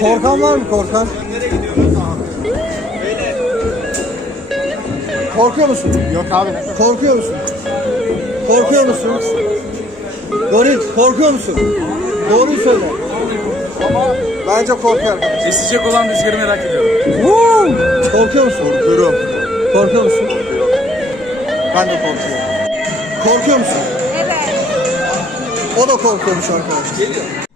Korkan var mı korkan? Korkuyor musun? Yok abi. Korkuyor musun? Korkuyor musun? Goril korkuyor musun? Doğruyu söyle. Ama bence korkuyor. Esecek olan rüzgarı merak ediyorum. Woo! Korkuyor musun? Korkuyorum. Korkuyor musun? Ben de korkuyorum. Korkuyor musun? Evet. O da korkuyormuş arkadaşlar. Geliyor.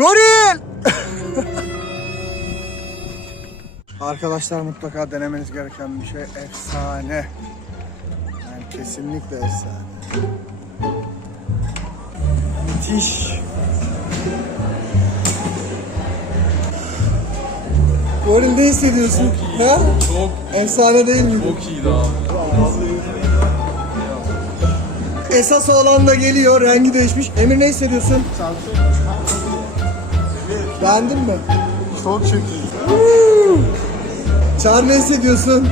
Goril! Arkadaşlar mutlaka denemeniz gereken bir şey efsane. Yani kesinlikle efsane. Müthiş. Goril ne hissediyorsun? Ha? Çok Efsane değil mi? çok iyiydi abi. Esas olan da geliyor. Rengi değişmiş. Emir ne hissediyorsun? Beğendin mi? Çok çok iyi. Çağrı ne hissediyorsun?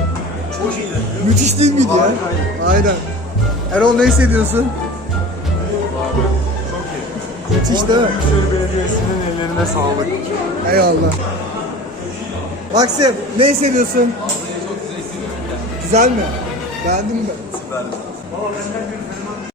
Çok iyiydi. Müthiş değil miydi ya? Aynen. Erol ne hissediyorsun? Çok iyi. Müthiş değil mi? Büyükşehir Belediyesi'nin ellerine sağlık. Eyvallah. Maxim ne hissediyorsun? Güzel mi? Beğendin mi? Süper.